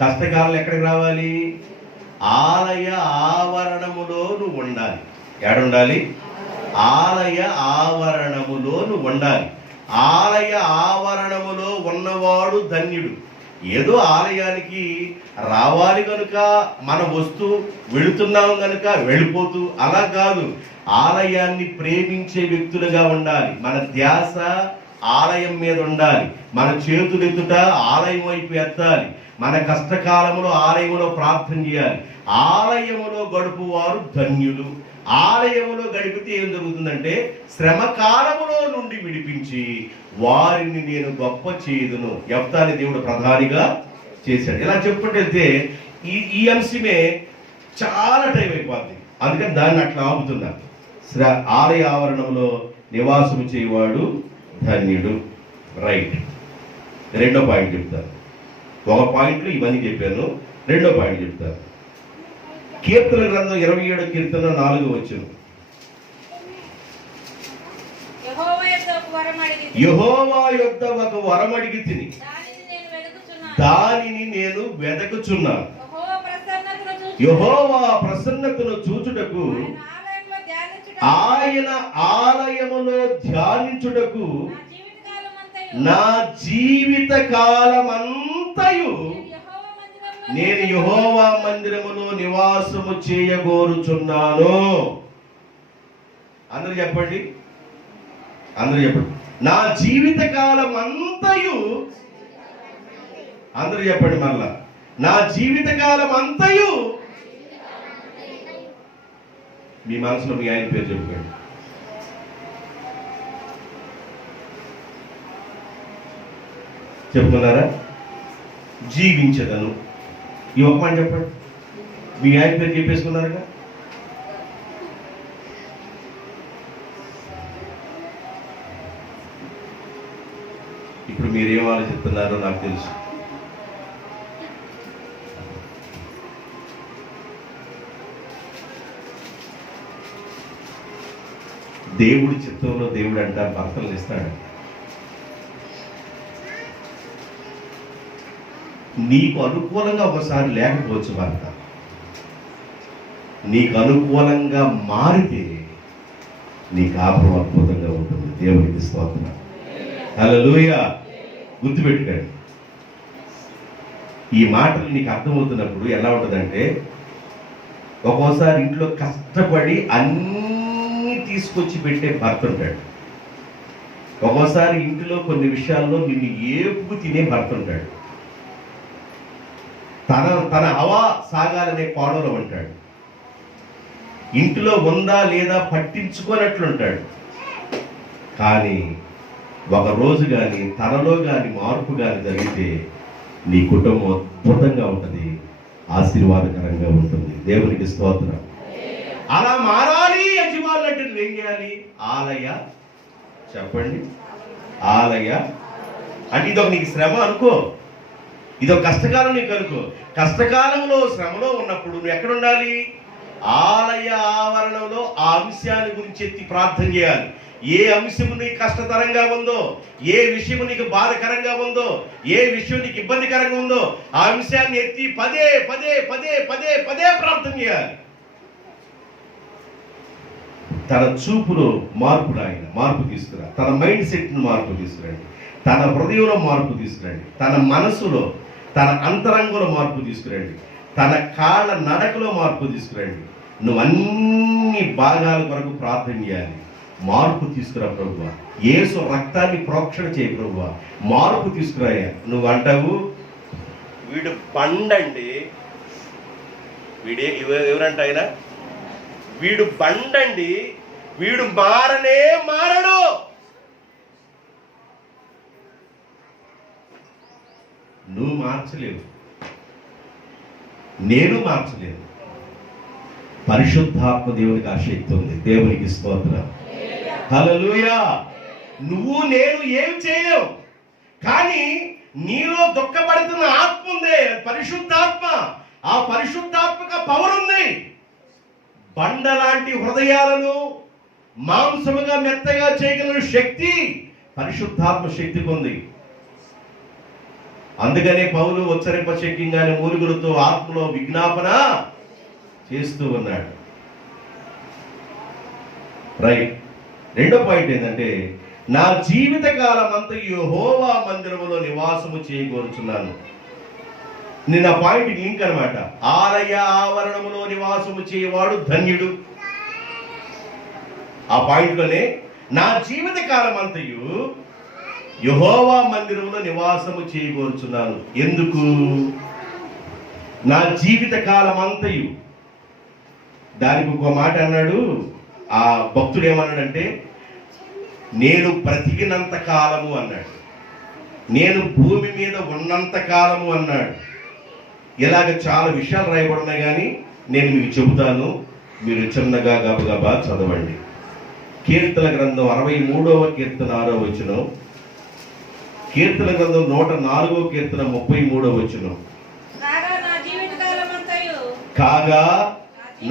కష్టకాలంలో ఎక్కడికి రావాలి? ఆలయ ఆవరణములో నువ్వు ఉండాలి. ఏడుండాలి? ఆలయ ఆవరణములో నువ్వు ఉండాలి. ఆలయ ఆవరణములో ఉన్నవాడు ధన్యుడు. ఏదో ఆలయానికి రావాలి కనుక మనం వస్తూ వెళుతున్నాం కనుక వెళ్ళిపోతూ అలా కాదు. ఆలయాన్ని ప్రేమించే వ్యక్తులుగా ఉండాలి. మన ధ్యాస ఆలయం మీద ఉండాలి. మన చేతులెత్తుట ఆలయం వైపు ఎత్తాలి. మన కష్టకాలంలో ఆలయంలో ప్రార్థన చేయాలి. ఆలయములో గడుపువారు ధన్యులు. ఆలయములో గడిపితే ఏం జరుగుతుందంటే శ్రమ కాలములో నుండి విడిపించి వారిని నేను గొప్ప చేయుదును. యెఫ్తాని దేవుడు ప్రధానిగా చేశాడు. ఇలా చెప్పుకుంటే ఈ అంశమే చాలా టైం అయిపోద్ది. అందుకని దాన్ని అట్లా ఆపుతున్నా. ఆలయ ఆవరణంలో నివాసము చేయవాడు ధన్యుడు. రైట్. రెండో పాయింట్ చెప్తాను. ఒక పాయింట్లో ఇవన్నీ చెప్పాను. రెండో పాయింట్ చెప్తాను. కీర్తన గ్రంథం 27 కీర్తన 4 వచనం. యెహోవా యొద్ద ఒక వరం అడిగి తిని దానిని నేను వెదకుచున్నాను. యెహోవా ప్రసన్నతను చూచుటకు ఆయన ఆలయములో ధ్యానించుటకు నా జీవిత కాలమంతయు నేను యెహోవా మందిరములో నివాసము చేయగోరుచున్నాను. అందరూ చెప్పండి. అందరూ చెప్పండి. నా జీవిత కాలం అంతయు. అందరూ చెప్పండి మళ్ళా. నా జీవిత కాలం అంతయు. మీ మనసులో మీ ఆయన పేరు చెప్పండి. చెప్తున్నారా? జీవించదను. ఈ ఒక మాట చెప్పండి. మీ ఆయన పేరు చెప్పేసుకున్నారుగా. ఇప్పుడు మీరేం ఆలోచిస్తున్నారో నాకు తెలుసు. దేవుడి చిత్తంలో దేవుడు అంటారు భర్తలు ఇస్తాడు. నీకు అనుకూలంగా ఒకసారి లేకపోవచ్చు భర్త. నీకు అనుకూలంగా మారితే నీ కాపురం అద్భుతంగా ఉంటుంది. దేవునికి స్తోత్రం. హల్లెలూయా. గుర్తుపెట్టుకోండి. ఈ మాటలు నీకు అర్థమవుతున్నప్పుడు ఎలా ఉంటుందంటే ఒక్కోసారి ఇంట్లో కష్టపడి అన్నీ తీసుకొచ్చి పెట్టే భర్త ఉంటాడు. ఒక్కోసారి ఇంట్లో కొన్ని విషయాల్లో నిన్ను ఏపుకు తినే భర్త ఉంటాడు. తన హవా సాగాలనే కోడలో ఉంటాడు. ఇంటిలో ఉందా లేదా పట్టించుకోనట్లుంటాడు. కానీ ఒక రోజు కానీ తనలో కానీ మార్పు కానీ జరిగితే నీ కుటుంబం అద్భుతంగా ఉంటుంది, ఆశీర్వాదకరంగా ఉంటుంది. దేవునికి స్తోత్రం. అలా మారాలి యజమానులు అంటే నువ్వేం చేయాలి? ఆలయ. చెప్పండి. ఆలయ అంటే ఇదొక నీకు శ్రమ అనుకో, ఇదొక కష్టకాలం నీకు అనుకో. కష్టకాలంలో శ్రమలో ఉన్నప్పుడు నువ్వు ఎక్కడ ఉండాలి? ఆలయ ఆవరణంలో ఆ అంశాన్ని గురించి ఎత్తి ప్రార్థన చేయాలి. ఏ అంశము నీకు కష్టతరంగా ఉందో, ఏ విషయము నీకు బాధకరంగా ఉందో, ఏ విషయం నీకు ఇబ్బందికరంగా ఉందో ఆ అంశాన్ని ఎత్తి పదే పదే పదే పదే పదే ప్రార్థన చేయాలి. తన చూపులో మార్పు తీసుకురా. తన మైండ్ సెట్ను మార్పు తీసుకురండి. తన హృదయంలో మార్పు తీసుకురండి. తన మనసులో, తన అంతరంగంలో మార్పు తీసుకురండి. తన కాళ్ళ నడకలో మార్పు తీసుకురండి. నువ్వు అన్ని భాగాల కొరకు ప్రార్థన చేయాలి. మార్పు తీసుకురా ప్రభువా. యేసు రక్తాన్ని ప్రోక్షణ చేయి ప్రభువా. మార్పు తీసుకురాయా. నువ్వు అంటావు వీడు బండండి, ఎవరంట ఆయన? వీడు బండండి, వీడు మారడు. నువ్వు మార్చలేవు, నేను మార్చలేను. పరిశుద్ధాత్మ దేవునికి ఆ శక్తి ఉంది. దేవునికి స్తోత్రం. హల్లెలూయా. నువ్వు నేను ఏం చేయలేవు, కానీ నీలో దుఃఖపడుతున్న ఆత్మ ఉంది, పరిశుద్ధాత్మ. ఆ పరిశుద్ధాత్మక పవర్ ఉంది. బండ లాంటి హృదయాలను మాంసముగా మెత్తగా చేయగల శక్తి పరిశుద్ధాత్మ శక్తి పొంది. అందుకనే పౌలు ఉచ్చరింపశక్యంగానే మూలుగులతో ఆత్మలో విజ్ఞాపన చేస్తూ ఉన్నాడు. రైట్. రెండో పాయింట్ ఏంటంటే, నా జీవిత కాలం అంతా యెహోవా మందిరములో నివాసము చేయగోరుచున్నాను. నేను ఆ పాయింట్ లింక్ అనమాట. ఆలయ ఆవరణములో నివాసము చేయవాడు ధన్యుడు. ఆ పాయింట్లోనే నా జీవిత కాలం అంతయు యెహోవా మందిరంలో నివాసము చేయగోరుచున్నాను. ఎందుకు? నా జీవిత కాలం అంతయు. దానికి ఒక మాట అన్నాడు ఆ భక్తుడు. ఏమన్నాడంటే, నేను బ్రతికినంత కాలము అన్నాడు, నేను భూమి మీద ఉన్నంత కాలము అన్నాడు. ఇలాగ చాలా విషయాలు రాయబడినాయి, కానీ నేను మీకు చెబుతాను, మీరు చిన్నగా గబగబా చదవండి. కీర్తన గ్రంథం 63వ కీర్తన 6వ వచనం, కీర్తన గ్రంథం 104వ కీర్తన 33వ వచనం. కాగా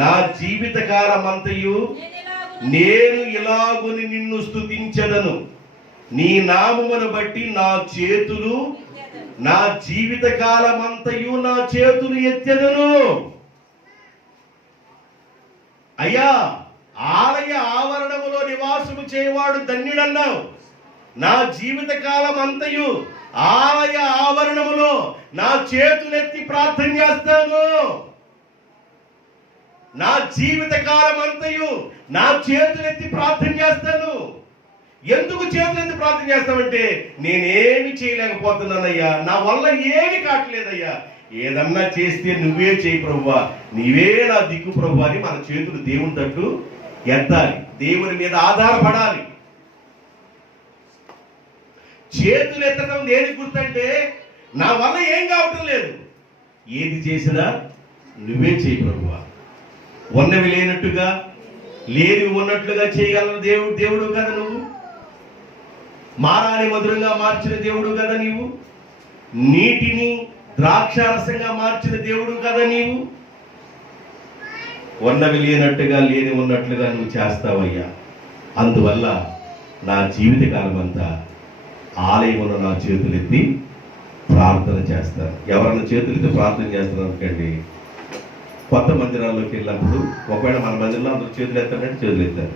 నా జీవిత కాలమంతయు నేను ఇలాగుని నిన్ను స్తుతించెదను, నీ నామమును బట్టి నా జీవిత కాలమంతయు నా చేతులు ఎత్తెదను. అయ్యా, ఆలయ ఆవరణములో నివాసము చేయవాడు ధన్యుడన్నావు. నా జీవిత కాలం అంతయు ఆలయ ఆవరణములో నా చేతులెత్తి ప్రార్థన చేస్తాను. నా జీవిత కాలం అంతయు నా చేతులెత్తి ప్రార్థన చేస్తాను. ఎందుకు చేతులెత్తి ప్రార్థన చేస్తామంటే, నేనేమి చేయలేకపోతున్నానయ్యా, నా వల్ల ఏమి కావట్లేదయ్యా, ఏదన్నా చేస్తే నువ్వే చేయి ప్రభువా, నీవే నా దిక్కు ప్రభువా అని మన చేతులు దేవుని తట్టు ఎత్తాలి, దేవుని మీద ఆధారపడాలి. చేతులు ఎత్తడం దేనికి గుర్తంటే, నా వల్ల ఏం కావటం లేదు, ఏది చేసినా నువ్వే చేయి ప్రభువా. ఉన్నవి లేనట్టుగా, లేనివి ఉన్నట్లుగా చేయగలరు దేవుడు కదా నువ్వు. మారాని మధురంగా మార్చిన దేవుడు కదా నీవు. నీటిని ద్రాక్షారసంగా మార్చిన దేవుడు కదా నీవు. ఉన్నవి లేనట్టుగా, లేని ఉన్నట్లుగా నువ్వు చేస్తావయ్యా. అందువల్ల నా జీవిత కాలం అంతా ఆలయంలో నా చేతులెత్తి ప్రార్థన చేస్తాను. ఎవరన్నా చేతులెత్తి ప్రార్థన చేస్తారు అనుకోండి, కొత్త మందిరాల్లోకి వెళ్ళినప్పుడు ఒకవేళ మన మందిరంలో అందరూ చేతులు ఎత్తారంటే చేతులు ఎత్తారు.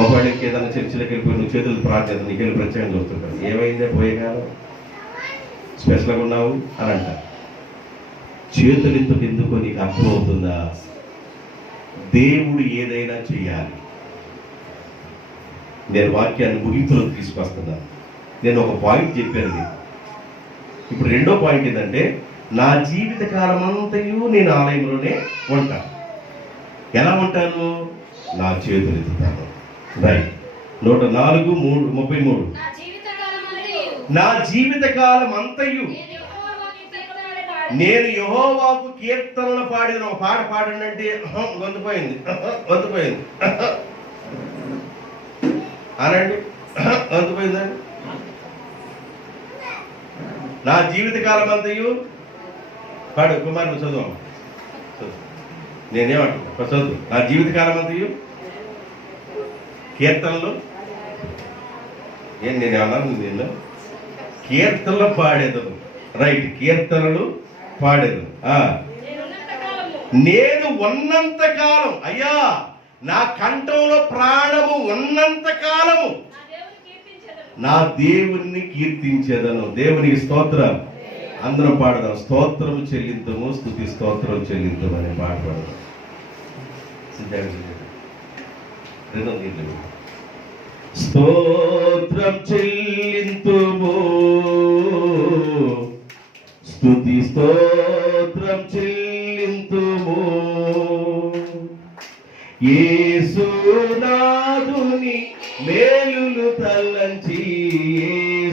ఒకవేళ ఏదైనా చర్చిలోకి వెళ్ళిపోయి నువ్వు చేతులు ప్రార్థన నీకు వెళ్ళి ప్రత్యేకంగా చూస్తుంటారు. ఏమైందే పోయే కాలం స్పెషల్గా ఉన్నావు అని అంటారు. చేతులెత్తుకు ఎందుకో నీకు అర్థమవుతుందా? దేవుడు ఏదైనా చేయాలి. నేను వాక్యాన్ని ముగింపులోకి తీసుకొస్తున్నాను. నేను ఒక పాయింట్ చెప్పాను. ఇప్పుడు రెండో పాయింట్ ఏంటంటే, నా జీవిత కాలం అంతయు నేను ఆలయంలోనే ఉంటాను. ఎలా ఉంటాను? నా చేతులు ఎత్తుతాను. రైట్. 104:33. నా జీవిత కాలం అంతయు నేను యెహోవాకు కీర్తనలు పాడిన. ఒక పాట పాడండి అంటే గొంతుపోయింది అనండి, గొంతుపోయిందండి. నా జీవిత కాలం అంతయు పాడు. కుమార్ నువ్వు చదువు. నేనేమంటున్నా చదువు. నా జీవిత కాలం అంతయు కీర్తనలు నేనేమన్నాను? నిన్ను కీర్తనలు పాడేదను. రైట్, కీర్తనలు పాడేదను. నేను ఉన్నంత కాలం, అయ్యా నా కంఠంలో ప్రాణము ఉన్నంత కాలము నా దేవుణ్ణి కీర్తించేదను. దేవునికి స్తోత్రం. అందరం పాడదాం. స్తోత్రము చెల్లింతము, స్తుతి స్తోత్రం చెల్లింతము అనే పాట పాడదాం. స్తోత్రం చెల్లింతుము, స్తుతి స్తోత్రం చెల్లింతుము, యేసునాథుని మేలులు తలంచి,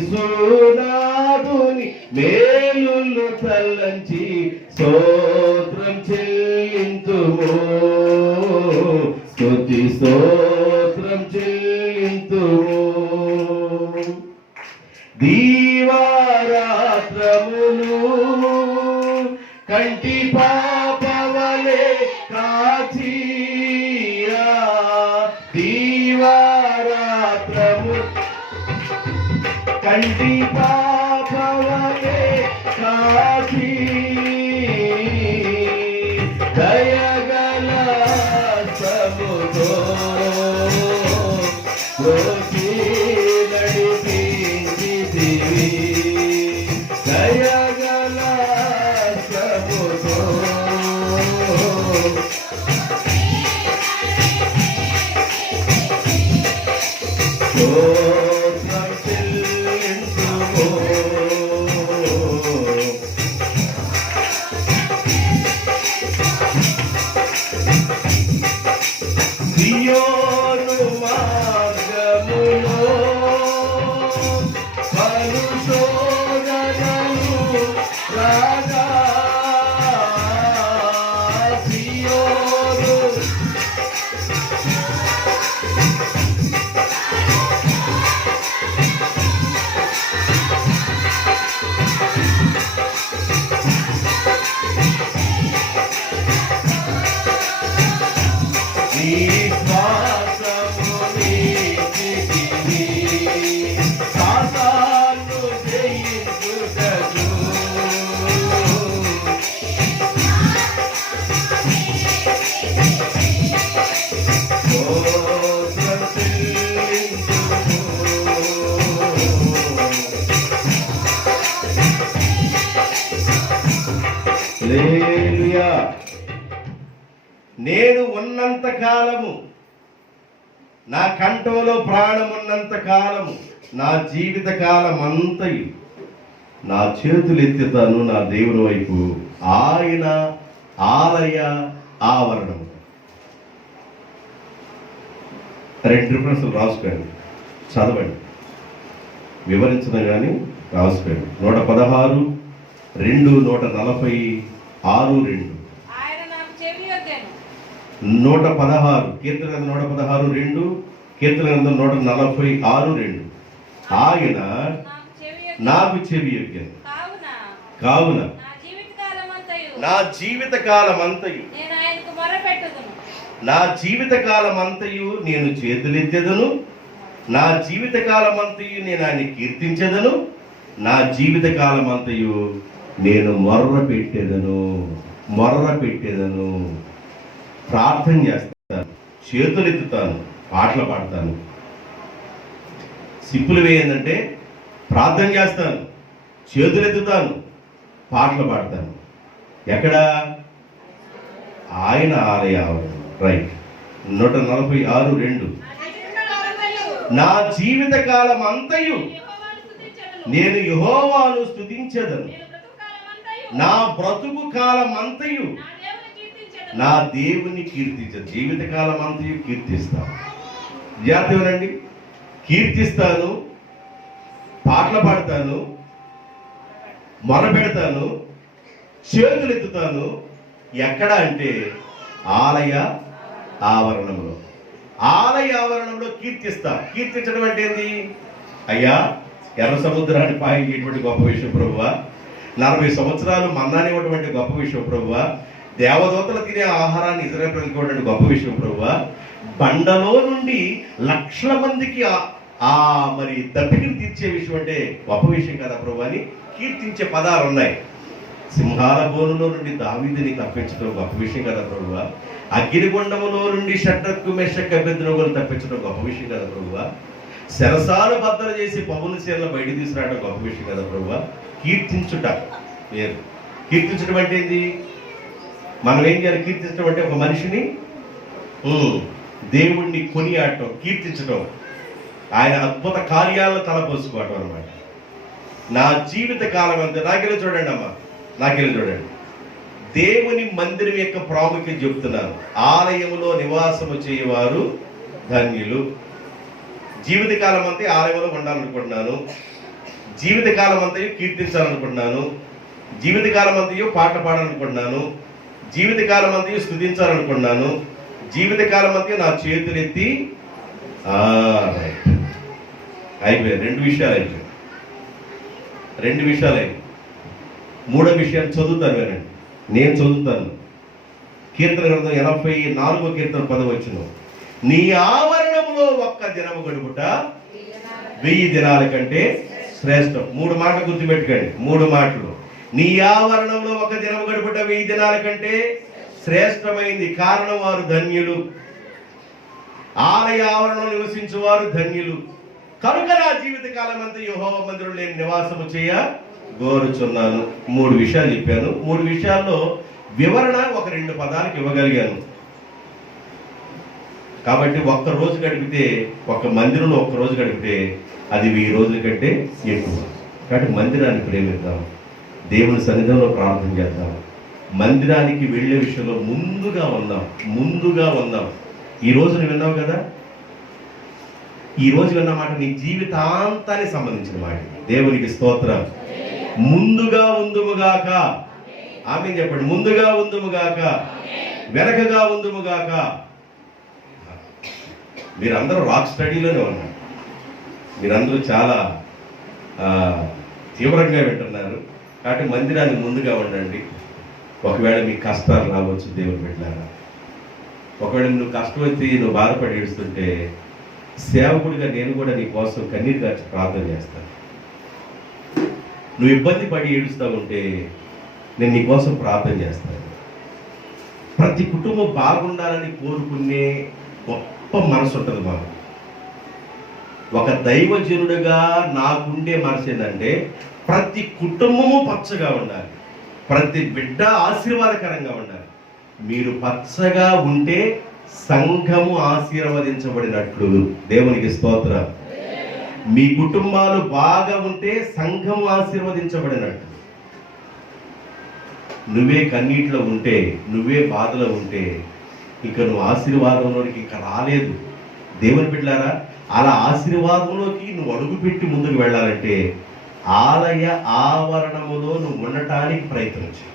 యేసునాథుని మేలులు తలంచి స్తోత్రం చెల్లింతుము, స్తుతి స్తోత్రం చెల్లింతుము. దీవారాత్రములు కంటి పాపవలే కాచియా, దీవారాత్రము దయగల ప్రభుతో స్తోత్రం చెల్లించుము. సియోను మార్గములో పలుశోధనలు రాగా సియోను నీ శ్వాసము నీకిది సాతాను జయించుటకు స్తోత్రం చెల్లించుము. హల్లెలూయా. నేను ఉన్నంత కాలము, నా కంఠంలో ప్రాణం ఉన్నంత కాలము, నా జీవిత కాలం అంతయు నా చేతులు ఎత్తుతాను నా దేవుని వైపు, ఆయన ఆలయ ఆవరణము. 2 రిఫరెన్స్లు రాసుకోండి, చదవండి, వివరించడం కానీ రాసుకోండి. 116, 2, 146, 2. 116 కీర్తన గ్రంథం 116, 2, కీర్తన గ్రంథం 146, 2. ఆయన నాకు చెవి యొగ్గెను కావున నా జీవిత కాలమంతయు నేను చేతులెత్తెదను, నా జీవిత కాలమంతయు నేను ఆయన కీర్తించెదను, నా జీవిత కాలమంతయు నేను మొర్ర పెట్టెదను, ప్రార్థన చేస్తాను, చేతులెత్తుతాను, పాటలు పాడతాను. సింపుల్ వే ఏంటంటే ప్రార్థన చేస్తాను, చేతులెత్తుతాను, పాటలు పాడతాను. ఎక్కడ? ఆయన ఆలయ ఆవరణం. రైట్. 146, 2. నా జీవిత కాలం అంతయు నేను యెహోవాను స్తుతించెదను, నా బ్రతుకు కాలం అంతయు నా దేవుని కీర్తించదు. జీవితకాలం అంతయు కీర్తిస్తాను. జాగ్రత్తగానండి. కీర్తిస్తాను, పాటలు పాడతాను, మొరపెడతాను, చేతులెత్తుతాను. ఎక్కడ అంటే ఆలయ ఆవరణంలో. ఆలయ ఆవరణంలో కీర్తిస్తా. కీర్తించడం అంటే ఏంది? అయ్యా, ఎర్ర సముద్రాన్ని పాయించేటువంటి గొప్ప విషయం ప్రభువా, 40 సంవత్సరాలు మన్నానివ్వటువంటి గొప్ప విషయం ప్రభువా, దేవదూతలు తినే ఆహారాన్ని ఇజ్రాయేలు ప్రజలకు ఇవ్వడానికి గొప్ప విషయం ప్రభువా, బండలో నుండి లక్షల మందికి మరి దప్పికలు తీర్చే విషయం అంటే గొప్ప విషయం కదా ప్రభు అని కీర్తించే పదాలు ఉన్నాయి. సింహాల బోనులో నుండి దావీదుని తప్పించడం గొప్ప విషయం కదా ప్రభువా, అగ్నిగుండములో నుండి షడ్రకు మెషక్ అబేద్నెగోను తప్పించడం గొప్ప విషయం కదా ప్రభువా, శరసాలు బద్దలు చేసి పవన సేనలు బయట తీసుకురావడం గొప్ప విషయం కదా ప్రభువా. కీర్తించుట వేరు. కీర్తించడం అంటే ఏంటి? మనం ఏం చేయాలి? కీర్తించడం అంటే ఒక మనిషిని, దేవుణ్ణి కొనియాడటం, కీర్తించడం, ఆయన అద్భుత కార్యాలను తలపోసుకోవటం అనమాట. నా జీవిత కాలం అంతా నాకెళ్ళి చూడండి అమ్మా, నాకెళ్ళి చూడండి. దేవుని మందిరం యొక్క ప్రాముఖ్యత చెప్తున్నాను. ఆలయములో నివాసము చేయవారు ధన్యులు. జీవితకాలం అంతా ఆలయంలో ఉండాలనుకుంటున్నాను, జీవితకాలం అంతా కీర్తించాలనుకుంటున్నాను, జీవితకాలం అంతా పాట పాడాలనుకుంటున్నాను, జీవితకాలం అంతా స్తుతించాలనుకుంటున్నాను, జీవితకాలం అంతా నా చేతులెత్తి అయిపోయాయి. 2 విషయాలు అయిపోయాయి. 2 విషయాలు అయిపోయి. 3వ విషయాన్ని చదువుతాను వినండి. నేను చదువుతాను. కీర్తన గ్రంథం 84వ కీర్తన 10వ వచనం. నీ ఆవరణంలో ఒక్క దినము గడుపుట 1000 దినాల కంటే శ్రేష్టం. 3 మాటలు గుర్తుపెట్టుకోండి. 3 మాటలు. నీ ఆవరణంలో ఒక దినము గడుపుట 1000 దినాల కంటే శ్రేష్టమైంది. కారణం వారు ధన్యులు. ఆలయ ఆవరణలో నివసించువారు ధన్యులు. కనుక నా జీవిత కాలం అంతా యెహోవా మందిరం లేని నివాసము చేయ కోరుచున్నాను. 3 విషయాలు చెప్పాను. 3 విషయాల్లో వివరణ ఒక 2 పదాలకు ఇవ్వగలిగాను. కాబట్టి ఒక్క రోజు గడిపితే, ఒక మందిరంలో ఒక్క రోజు గడిపితే అది 1000 రోజుల కంటే ఎక్కువ. కాబట్టి మందిరాన్ని ప్రేమిద్దాం, దేవుని సన్నిధిలో ప్రార్థన చేద్దాం, మందిరానికి వెళ్ళే విషయంలో ముందుగా ఉందాం. ఈ రోజు నువ్వు విన్నావు కదా, ఈ రోజు విన్న మాట నీ జీవితాంతానికి సంబంధించిన మాట. దేవునికి స్తోత్రం. ముందుగా ఉందుముగాక. ఆమేన్ చెప్పండి. ముందుగా ఉందుముగాక, వెనకగా ఉందుముగాక. మీరందరూ రాక్ స్టడీలోనే ఉన్నారు. మీరందరూ చాలా తీవ్రంగా వింటున్నారు. కాబట్టి మందిరాన్ని ముందుగా ఉండండి. ఒకవేళ మీకు కష్టాలు రావచ్చు దేవుని బిడ్డలారా. ఒకవేళ నువ్వు కష్టం వచ్చి నువ్వు బాధపడి ఏడుస్తుంటే, సేవకుడిగా నేను కూడా నీ కోసం కన్నీరు కార్చి ప్రార్థన చేస్తాను. నువ్వు ఇబ్బంది పడి ఏడుస్తూ ఉంటే నేను నీ కోసం ప్రార్థన చేస్తాను. ప్రతి కుటుంబం బాగుండాలని కోరుకునే గొప్ప మనసు ఉంటుంది మాకు. ఒక దైవజనుడిగా నాకుండే మనసు ఏంటంటే, ప్రతి కుటుంబము పచ్చగా ఉండాలి, ప్రతి బిడ్డ ఆశీర్వాదకరంగా ఉండాలి. మీరు పచ్చగా ఉంటే సంఘము ఆశీర్వదించబడినట్లు. దేవునికి స్తోత్రం. మీ కుటుంబాలు బాగా ఉంటే సంఘము ఆశీర్వదించబడినట్లు. నువ్వే కన్నీటిలో ఉంటే, నువ్వే బాధలో ఉంటే ఇక నువ్వు ఆశీర్వాదంలోనికి ఇంకా రాలేదు. దేవుని బిడ్డలారా, అలా ఆశీర్వాదంలోకి నువ్వు అడుగుపెట్టి ముందుకు వెళ్ళాలంటే ఆలయ ఆవరణములో నువ్వు ఉండటానికి ప్రయత్నించు.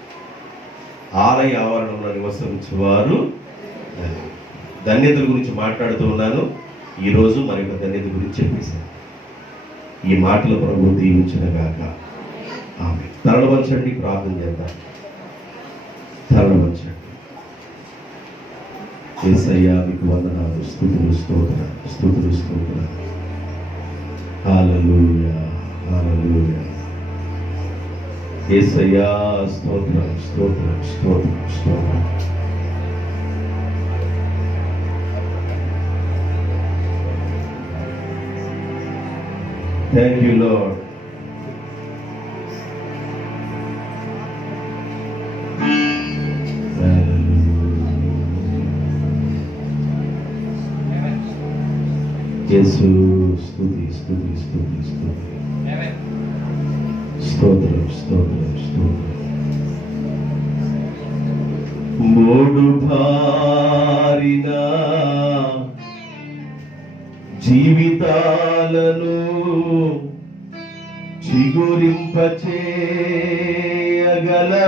ఆలయ ఆవరణంలో నివసించేవారు ధన్యతల గురించి మాట్లాడుతూ ఉన్నాను. ఈరోజు మరొక ధన్యత గురించి చెప్పేశాను. ఈ మాటలు ప్రభువు దీవించునుగాక. ఆమేన్. తరలవంచండి, ప్రార్థన చేద్దాం. తరలవంచండి. యేసయ్యా మీకు వందనాలు, స్తుతులు స్తోత్రాలు. హల్లెలూయా, హల్లెలూయా. యేసయ్యా స్తోత్రం. Thank you, Lord. యేసు స్తుతి. స్తోత్రం. మూడు భారిన జీవితాలను చిగురింపచేయగల